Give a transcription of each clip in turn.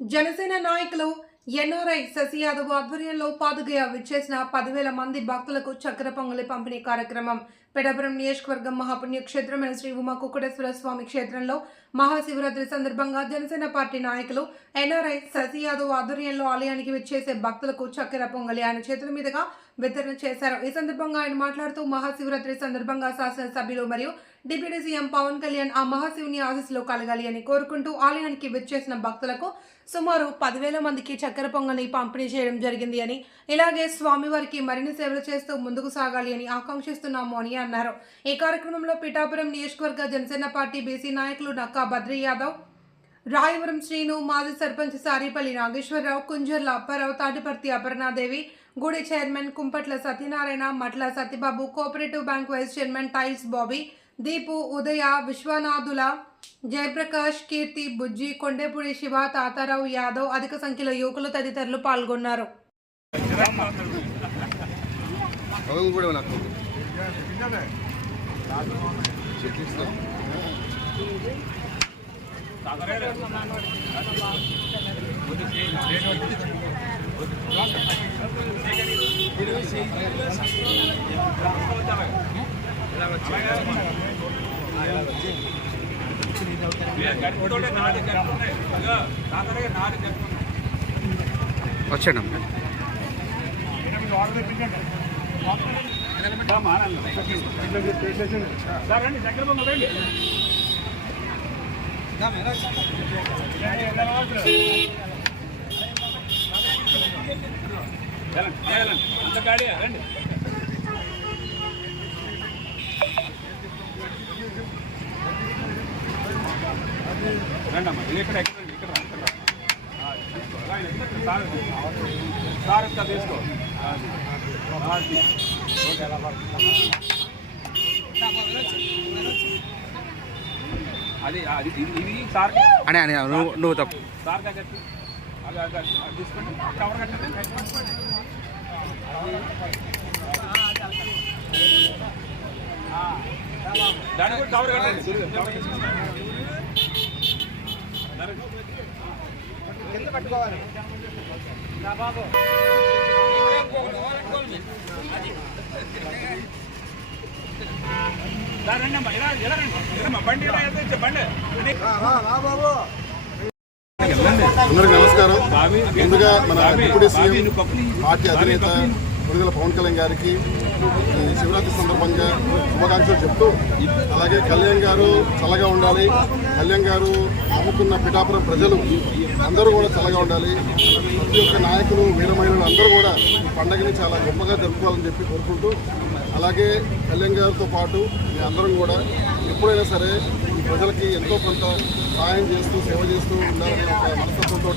జనసేన నాయకులు ఎన్ఆర్ఐ శశి యాదవ్ ఆధ్వర్యంలో పాదుగయ విచ్చేసిన 10,000 మంది భక్తులకు చక్కెర పొంగలి పంపిణీ కార్యక్రమం పెడాపురం నియోజకవర్గం మహాపుణ్యక్షేత్రమైన శ్రీ ఉమా కుక్కటేశ్వర స్వామి క్షేత్రంలో మహాశివరాత్రి సందర్భంగా జనసేన పార్టీ నాయకులు ఎన్ఆర్ఐ శశి యాదవ్ ఆధ్వర్యంలో ఆలయానికి విచ్చేసే భక్తులకు చక్కెర పొంగలి ఆయన చేతుల మీదుగా వితరణ చేశారు. ఈ సందర్భంగా ఆయన మాట్లాడుతూ మహాశివరాత్రి సందర్భంగా శాసనసభ్యులు మరియు డిప్యూటీ సీఎం పవన్ కళ్యాణ్ ఆ మహాశివుని ఆశీస్సులు కలగాలి అని కోరుకుంటూ ఆలయానికి విచ్చేసిన భక్తులకు సుమారు 10,000 మందికి చక్కెర పొంగలి పంపిణీ చేయడం జరిగింది అని, ఇలాగే స్వామివారికి మరిన్ని సేవలు చేస్తూ ముందుకు సాగాలి అని ఆకాంక్షిస్తున్నాము అని అన్నారు. ఈ కార్యక్రమంలో పిఠాపురం నియోజకవర్గ జనసేన పార్టీ బీసీ నాయకులు నక్కా బద్రీ యాదవ్, రాయవరం శ్రీను, మాజీ సర్పంచ్ సారీపల్లి నాగేశ్వరరావు, కుంజర్ల అప్పారావు, తాటిపర్తి అపర్ణాదేవి, గుడి chairman Kumpatla Satyanarayana, Matla Satyababu, cooperative bank vice chairman tiles Bobby, Deepu, Udaya, Viswanathula, Jayaprakash, Keerthi, Bujji, Kondepudi Siva, Tatarao Yadav, అధిక సంఖ్యలో యువకులు తదితరులు పాల్గొన్నారు. వచ్చాడు అంత గాడి రండి. రండమ్మా, ఇది ఇక్కడ ఇక్కడ సార్ ఎంత తీసుకో. అది అది ఇది సార్ అని అని నువ్వు తప్పు సార్ కట్టి అది తీసుకోండి. కవర్ కట్టండి. దానికి కూడా కవర్ కట్టండి. కింద పట్టుకోవాలి బాబు. రండమ్మా, ఇలా ఇలా రండి. బండి ఇలా వెళ్తే బండి. అందరికి నమస్కారం. ముందుగా మన డిప్యూటీ సీఎం పార్టీ అధినేత విడుదల పవన్ కళ్యాణ్ గారికి ఈ శివరాత్రి సందర్భంగా శుభాకాంక్షలు చెప్తూ, అలాగే కళ్యాణ్ గారు చల్లగా ఉండాలి, కళ్యాణ్ గారు నమ్ముకున్న పిఠాపురం ప్రజలు అందరూ కూడా చల్లగా ఉండాలి, ప్రతి ఒక్క నాయకులు వీరమహిళలు అందరూ కూడా ఈ పండుగని చాలా గొప్పగా జరుపుకోవాలని చెప్పి కోరుకుంటూ, అలాగే కళ్యాణ్ గారితో పాటు మీ అందరం కూడా ఎప్పుడైనా సరే ఈ ప్రజలకి ఎంతో కొంత సహాయం చేస్తూ సేవ చేస్తూ ఉండాలనే ఒక మనస్తత్వంతో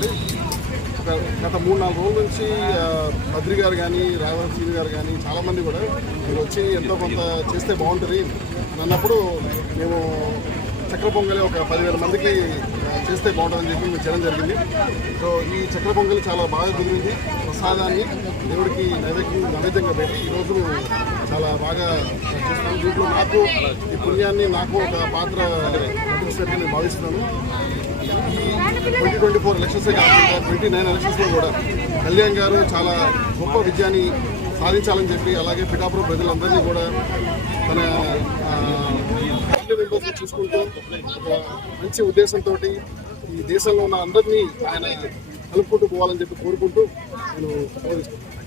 గత 3-4 రోజుల నుంచి బద్రి గారు కానీ రాయవరం శ్రీను గారు కానీ చాలామంది కూడా మీరు వచ్చి ఎంతో కొంత చేస్తే బాగుంటుంది అన్నప్పుడు మేము చక్కెర పొంగలి ఒక 10,000 మందికి చేస్తే బాగుంటుందని చెప్పి మేము చేయడం జరిగింది. సో ఈ చక్కెర పొంగలి చాలా బాగా కుదిరింది. ప్రసాదాన్ని దేవుడికి నైవేద్యంగా పెట్టి ఈరోజు మేము చాలా బాగా చేస్తున్నాం. దీంట్లో నాకు ఈ పుణ్యాన్ని నాకు ఒక పాత్ర నటించినట్టు నేను భావిస్తున్నాను. ఈ 2024 ఎలక్షన్సే కాకుండా 29 ఎలక్షన్స్లో కూడా కళ్యాణ్ గారు చాలా గొప్ప విజయాన్ని సాధించాలని చెప్పి, అలాగే పిఠాపురం ప్రజలందరినీ కూడా తన చూసుకుంటూ ఒక మంచి ఉద్దేశంతో ఈ దేశంలో ఉన్న అందరినీ ఆయన కలుపుకుంటూ పోవాలని చెప్పి కోరుకుంటూ నేను బోధిస్తున్నాను.